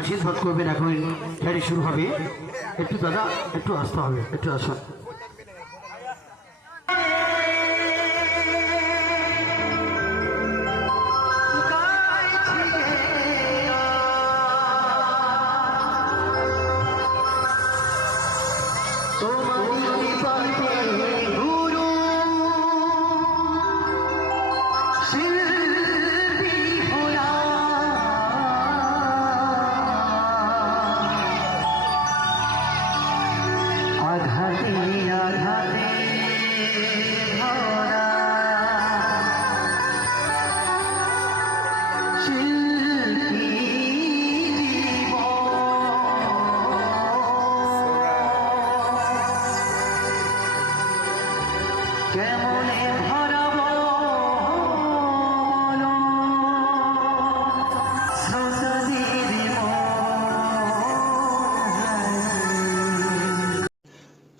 আশীর্বাদ করবেন। এখন খেলা শুরু হবে। একটু দাদা একটু আসতে হবে, একটু আসুন।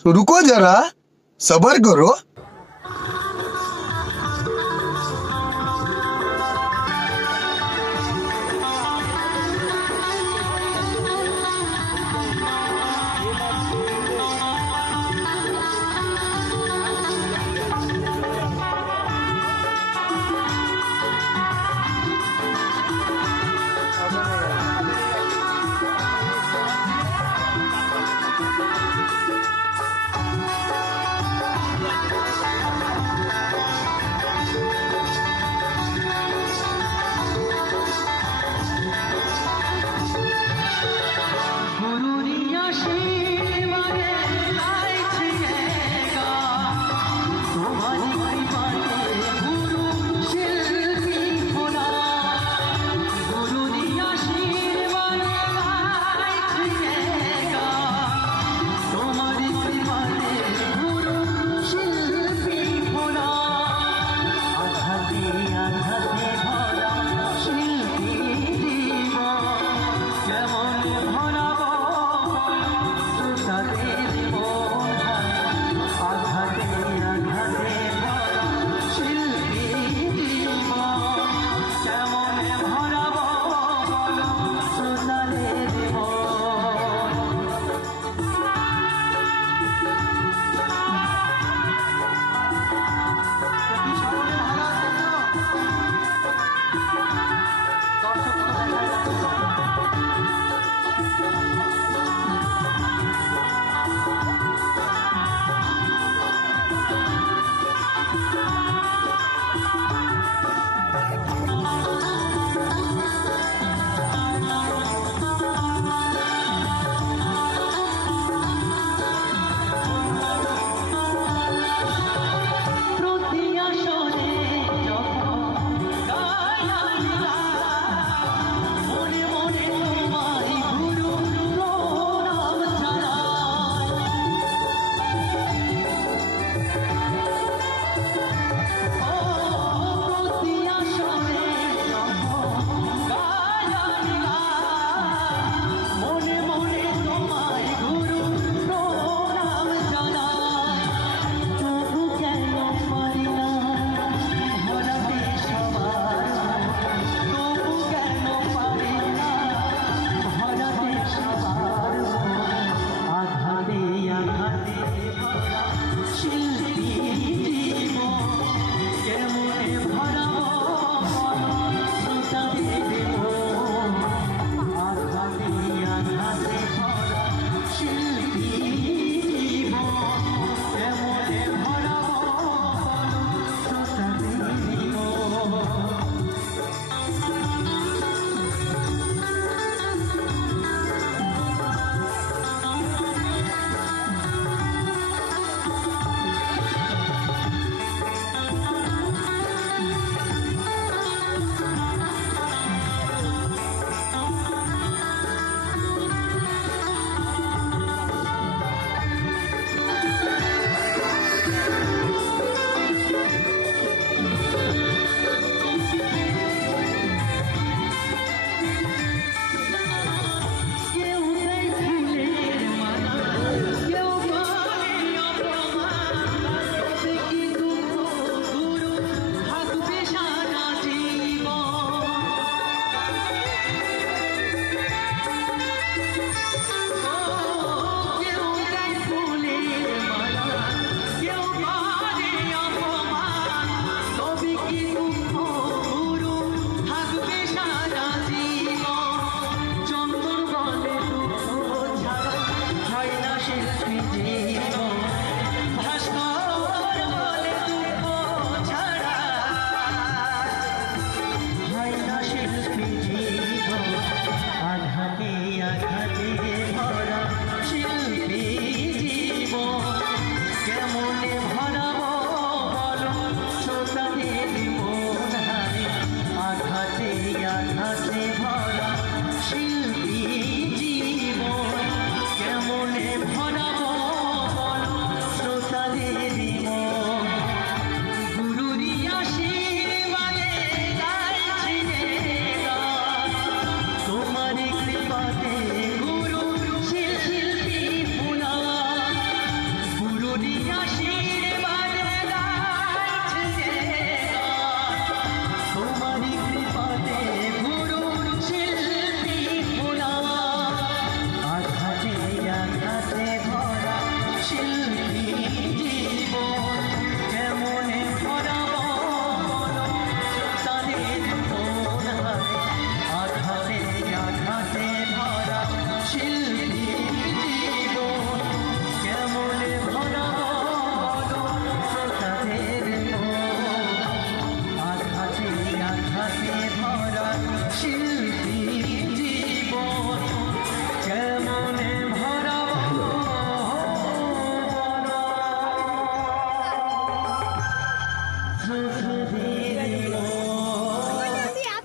तो रुको जरा, सबर करो।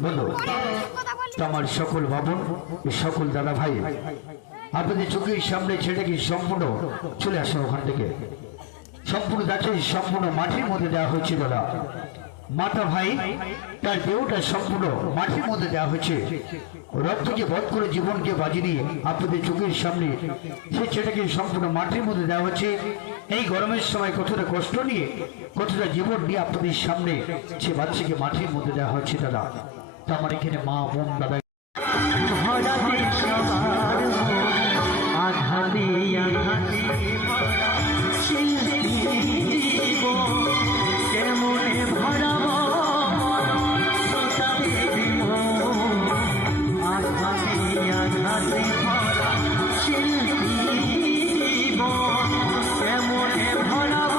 বন্ধু তো আমার সকল বাবন সকল দাদা ভাই আপনাদের চোখের সামনে ছেলেটাকে সম্পূর্ণ চলে আসে ওখান থেকে সম্পূর্ণ দেখে সম্পূর্ণ মাটির মধ্যে দেওয়া হয়েছে দাদা মাতা ভাই তার দেহটা সম্পূর্ণ মাটির মধ্যে দেওয়া হয়েছে রক্তকে বধ করে জীবনকে বাজি নিয়ে আপনাদের চোখের সামনে সেই ছেলেটাকে সম্পূর্ণ মাটির মধ্যে দেওয়া হচ্ছে এই গরমের সময় কতটা কষ্ট নিয়ে কতটা জীবন নিয়ে আপনাদের সামনে সে বাচ্চাকে মাটির মধ্যে দেওয়া হচ্ছে দাদা তা আমার এখানে মা বোন দাদা আঘাতে আঘাতে কেমনে ভরাব আঘাতে আঘাতে ভরা শিল্পী কেমনে ভরাব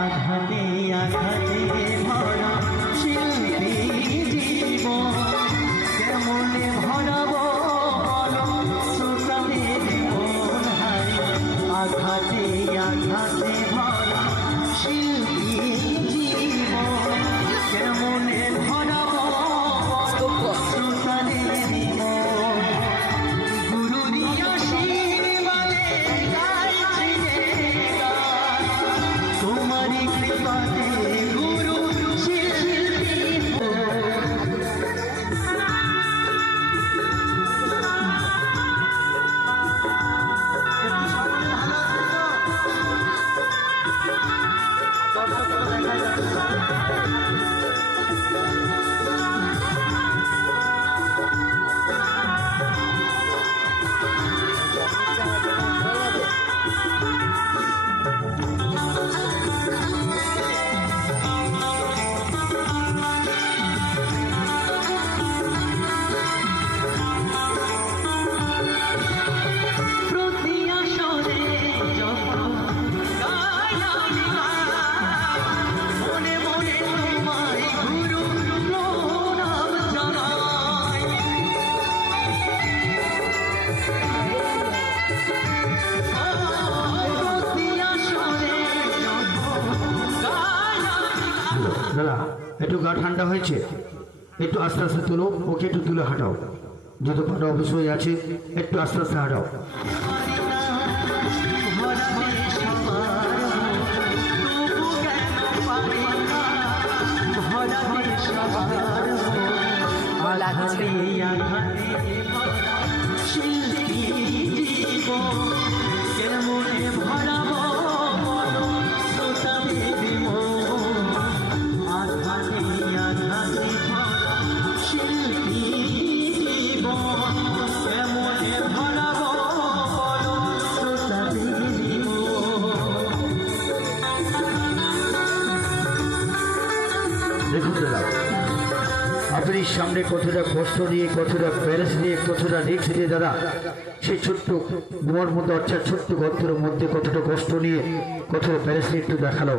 আঘাতে আঘাতে ভরা শিল্পী জীবন কেমনে ভরাব শ্রোতাদের মন হায় আঘাতে আঘাতে ভরা শিল্পী জীবন কেমনে ভরাব শ্রোতাদের মন গুরু দিয়া শিরবালে গাইছি যে তোমারি কৃপাতে গুরু শিল্পী দাদা একটু গা ঠান্ডা হয়েছে একটু আস্তে আস্তে তুলো ওকে একটু তুলে হাঁটাও যত পাটা অবশ্যই আছে একটু আস্তে আস্তে হাঁটাও শিল্পী জীবন কেমনে ভরাব শ্রোতাদের মন আঘাতে আঘাতে ভরা শিল্পী জীবন কেমনে ভরাব শ্রোতাদের দেখুন দাদা আপনার সামনে কতটা কষ্ট নিয়ে কতটা প্যারেস নিয়ে কতটা রিক্স নিয়ে দাদা সেই ছোট্ট গুয়ার মধ্যে অর্থাৎ ছোট্ট গর্তের মধ্যে কতটা কষ্ট নিয়ে কতটা প্যারেস নিয়ে একটু দেখালো